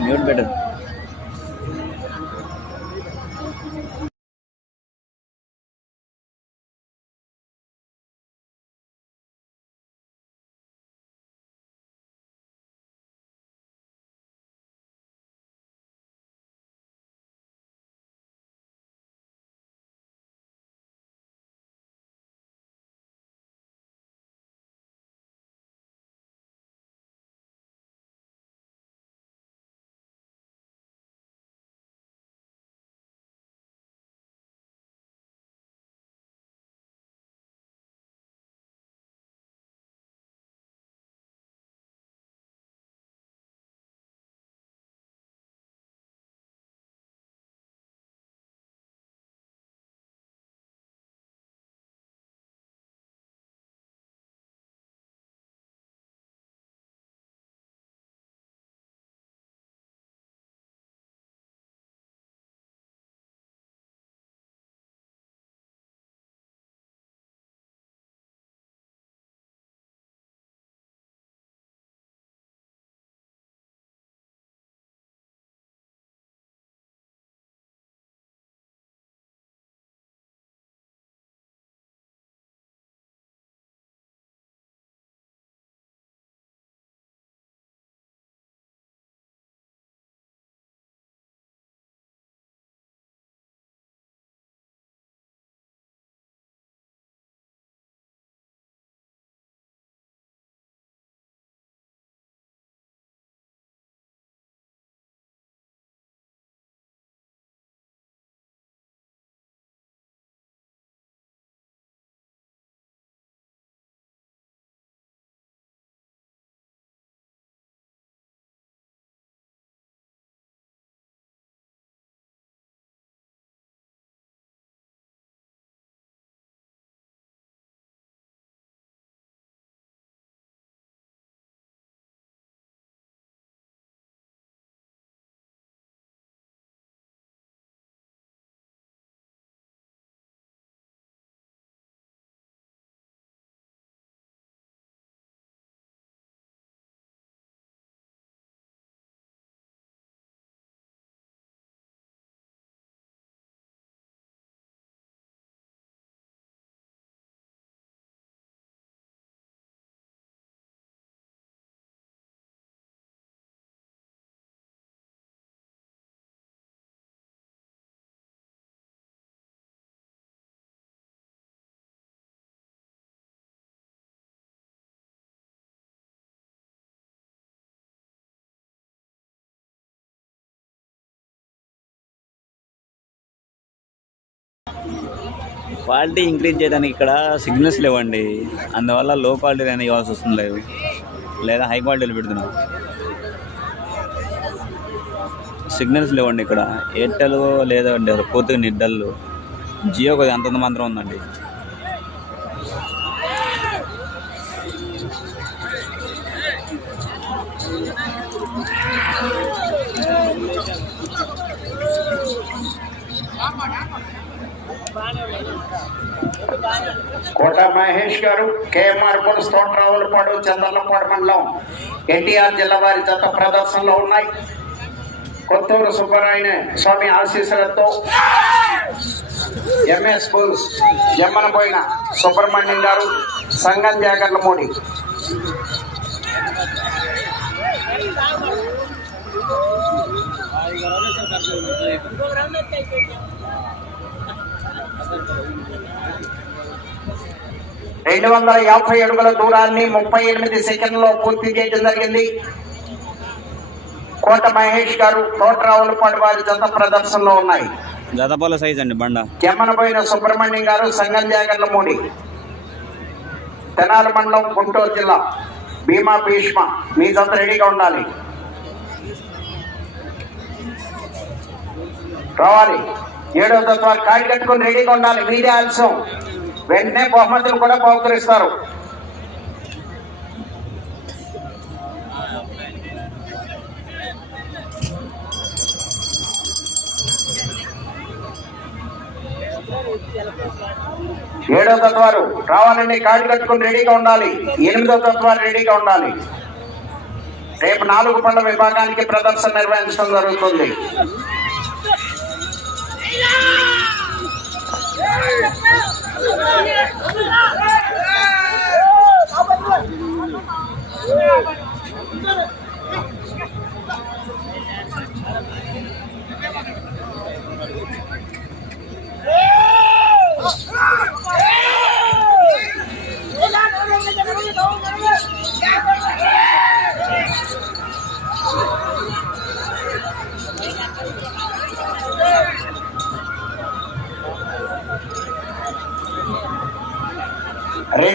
Mute better quality increase చేయడానికి ఇక్కడ signals లేవండి. అందువల్ల లో క్వాలిటీ అయినా ఇవ్వాల్సి వస్తుంది లేదు. లేదా హై క్వాలిటీలు పెడుతున్నాం. సిగ్నల్స్ లేవండి ఇక్కడ. ఎయిర్టెల్ లేదండి అసలు పూర్తిగా నిడ్డల్లు. జియో కొద్దిగా అంతంత మాత్రం ఉందండి. కోట మహేష్ గారు కేఎంఆర్ పులుస్ రావులపాడు చందర్లపాడు మండలం ఎన్టీఆర్ జిల్లా వారి జత ప్రదర్శనలో ఉన్నాయి. కొత్తూరు సుబ్బరాయన స్వామి ఆశీస్సులతో ఎంఎస్ స్కూల్స్ జమ్మనబోయిన సుబ్రహ్మణ్యం గారు సంగం జాగర్లమూడి రెండు వందల యాభై అడుగుల దూరాన్ని ముప్పై ఎనిమిది సెకండ్లో పూర్తి చేయడం జరిగింది. కోట మహేష్ గారు తోటరావులపాడు వారి జత ప్రదర్శనలో ఉన్నాయి. జతపాల సైజ్ అండి బండ. జమ్మనబోయిన సుబ్రహ్మణ్యం గారు సంగం జాగర్లమూడి తెనాలి మండలం గుంటూరు జిల్లా. భీమా భీష్మ మీ జత రెడీగా ఉండాలి. రావాలి. ఏడో తత్వ కాళ్ళు కట్టుకుని రెడీగా ఉండాలి. మీరే ఆలస్యం. వెంటనే బహుమతులు కూడా బహుకరిస్తారు. ఏడో తత్వారు రావాలండి కాళ్ళు కట్టుకుని రెడీగా ఉండాలి. ఎనిమిదో తత్వాలు రెడీగా ఉండాలి. రేపు నాలుగు పండ్ల విభాగానికి ప్రదర్శన నిర్వహించడం జరుగుతుంది.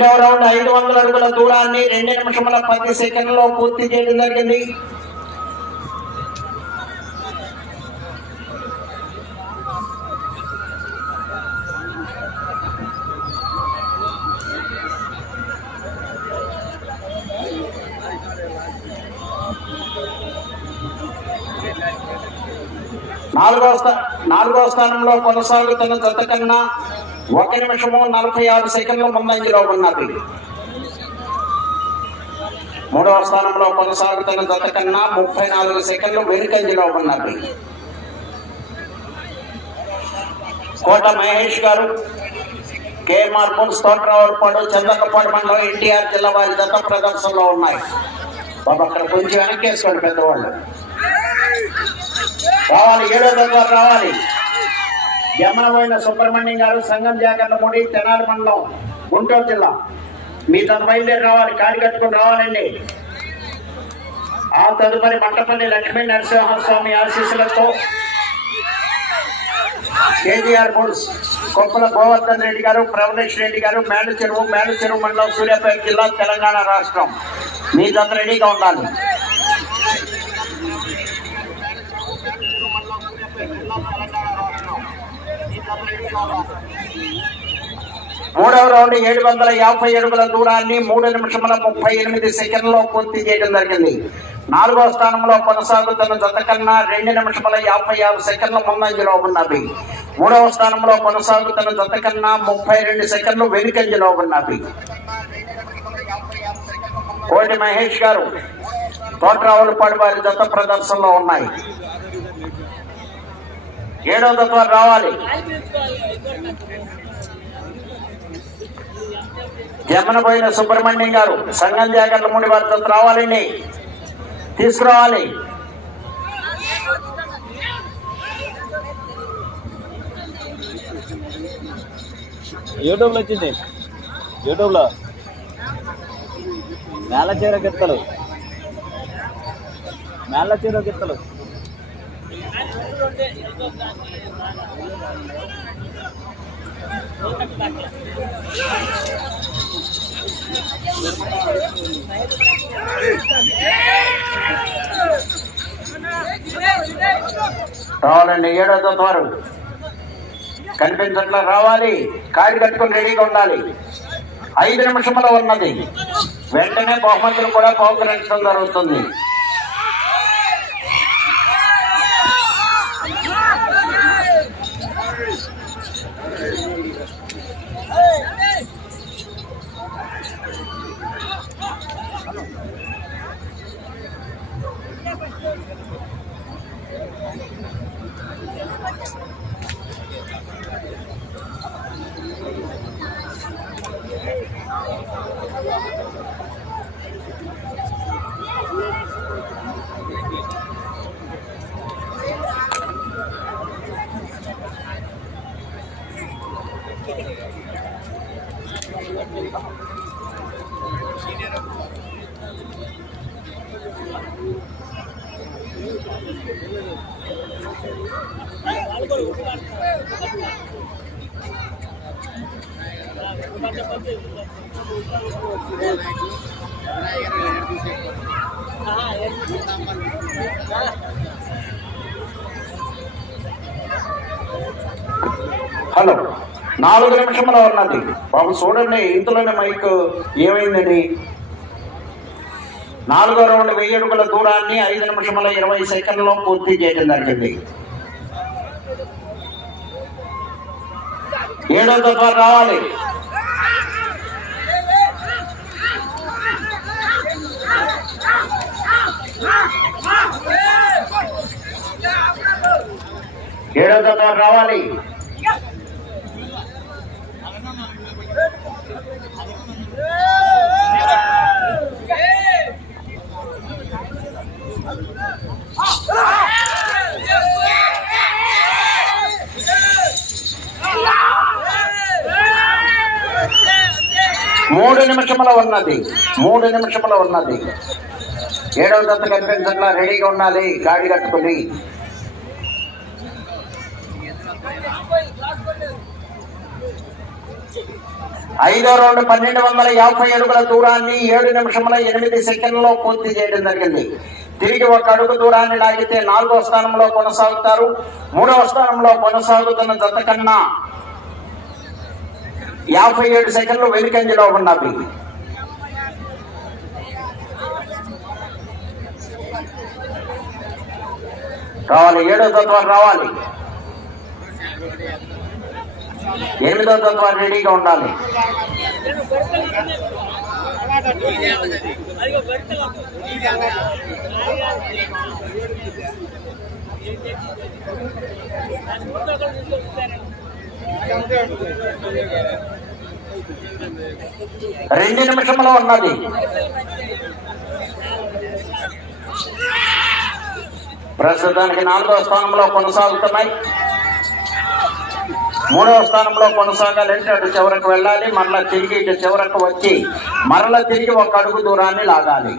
రెండవ రౌండ్ ఐదు వందల అడుగుల దూరాన్ని రెండు నిమిషముల పది సెకండ్లో పూర్తి చేయడం జరిగింది. నాలుగో స్థా- నాలుగో స్థానంలో కొనసాగుతున్న జత కన్నా ఒక నిమిషము నలభై ఆరు సెకండ్ల ముందంజలో ఉన్నది మూడవ స్థానంలో కొనసాగుతున్న జత కన్నా ముప్పై నాలుగు సెకండ్లు వెనుకంజలో ఉన్నది కోట మహేష్ గారు కేఎంఆర్ పుల్స్ తోటరావులపాడు చంద్రకపాడు మండలం ఎన్టీఆర్ జిల్లా వారి దత్త ప్రదర్శనలో ఉన్నాయి. బాబు అక్కడ కొంచెం వెనకేసుకోండి పెద్దవాళ్ళు. రావాలి ఏడో దగ్గర రావాలి. యమనమైన సుబ్రహ్మణ్యం గారు సంగం జాగర్లమూడి తెనాలి మండలం గుంటూరు జిల్లా. మీ తన బయలుదేరి రావాలి కాడి కట్టుకుని రావాలండి. ఆ తదుపరి మంటపల్లి లక్ష్మీ నరసింహస్వామి ఆశీస్సులతో కేజీఆర్ బోర్డ్స్ కొప్పల గోవర్ధన్ రెడ్డి గారు ప్రవణేష్ రెడ్డి గారు మేలు చెరువు చెరువు మండలం సూర్యాపేట జిల్లా తెలంగాణ రాష్ట్రం. మీ జత రెడీగా ఉండాలి. మూడవ రౌండ్ ఏడు వందల యాభై అడుగుల దూరాన్ని మూడు నిమిషముల ముప్పై ఎనిమిది సెకండ్లో పూర్తి చేయడం జరిగింది. నాలుగో స్థానంలో కొనసాగుతున్న జత కన్నా రెండు నిమిషముల యాభై ఆరు సెకండ్ల ముందంజలో ఉన్నవి. మూడవ స్థానంలో కొనసాగుతున్న జత కన్నా ముప్పై రెండు సెకండ్లు వెనుకంజలో ఉన్నవి. కోటి మహేష్ గారు తోటరావులపాడు వారి జత ప్రదర్శనలో ఉన్నాయి. ఏడవ తత్వాలు రావాలి. జమ్మనపోయిన సుబ్రహ్మణ్యం గారు సంఘం జాగ్రత్త ముడి వారితో రావాలండి. తీసుకురావాలి. యూట్యూబ్లో వచ్చింది. యూట్యూబ్లో. మేళ చీర గిత్తలు. మేళ చీర గిత్తలు. రావాలండి ఏడో తత్వారు కనిపించట్లా రావాలి. కాడి కట్టుకుని రెడీగా ఉండాలి. ఐదు నిమిషముల ఉన్నది. వెంటనే బహుమతులు కూడా బహుకరించడం జరుగుతుంది. హలో. నాలుగు నిమిషంలో ఉన్నది బాబు చూడండి ఇంతలోనే మైక్ ఏమైందని నాలుగో రౌండ్ వెయ్యి అడుగుల దూరాన్ని ఐదు నిమిషముల ఇరవై సెకండ్లో పూర్తి చేయడం జరిగింది. ఏడో తత్వం రావాలి. ఏడో రావాలి. మూడు నిమిషముల ఉన్నది. మూడు నిమిషముల ఉన్నది. ఏడవ దత్త కనిపించట్లా రెడీగా ఉండాలి. గాడి కట్టుకుని. ఐదో రౌండ్ పన్నెండు వందల యాభై అడుగుల దూరాన్ని ఏడు నిమిషముల ఎనిమిది సెకండ్లో పూర్తి చేయడం జరిగింది. తిరిగి ఒక అడుగు దూరాన్ని లాగితే నాలుగో స్థానంలో కొనసాగుతారు. మూడవ స్థానంలో కొనసాగుతున్న జత కన్నా యాభై ఏడు సెకండ్లు వెనుకంజలో ఉన్నవి. రావాలి ఏడో తత్వం రావాలి. ఎనిమిదో తత్వం రెడీగా ఉండాలి. రెండు నిమిషంలో ఉన్నది. ప్రస్తుతానికి నాలుగో స్థానంలో కొనసాగుతున్నాయి. మూడవ స్థానంలో కొనసాగాలంటే అటు చివరకు వెళ్ళాలి మరలా తిరిగి ఇటు చివరకు వచ్చి మరలా తిరిగి ఒక అడుగు దూరాన్ని లాగాలి.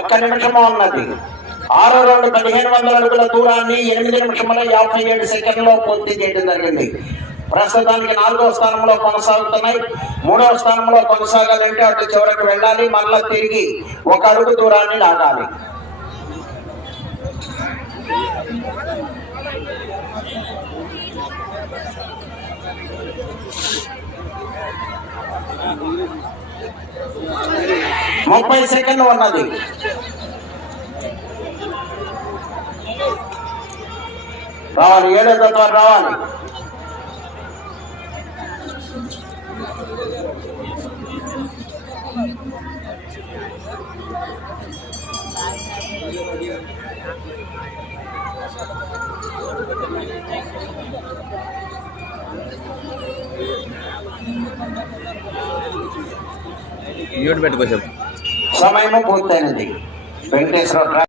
ఒక్క నిమిషము ఉన్నది. ఆరో రెండు పదిహేను వందల అడుగుల దూరాన్ని ఎనిమిది నిమిషముల యాభై ఏడు సెకండ్లో పూర్తి చేయడం జరిగింది. ప్రస్తుతానికి నాలుగో స్థానంలో కొనసాగుతున్నాయి. మూడవ స్థానంలో కొనసాగాలంటే అటు చివరికి వెళ్ళాలి మరలా తిరిగి ఒక అడుగు దూరాన్ని లాగాలి. ముప్పై సెకండ్లు ఉన్నది. రావాలి ఏడో తత్వం రావాలి. మ్యూట్ పెట్టుకో చెప్పు. సమయము పూర్తయినది. వెంకటేశ్వర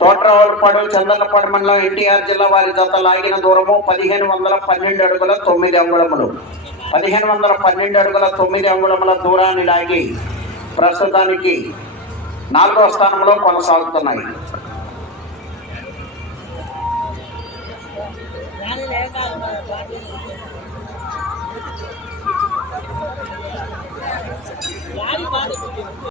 తోట్రవలపాడు చందనపాడు మండలం ఎన్టీఆర్ జిల్లా వారి జత లాగిన దూరము పదిహేను వందల పన్నెండు అడుగుల తొమ్మిది అంగుళములు. పదిహేను వందల పన్నెండు అడుగుల తొమ్మిది అంగుళముల దూరాన్ని లాగి ప్రస్తుతానికి నాలుగవ స్థానంలో కొనసాగుతున్నాయి.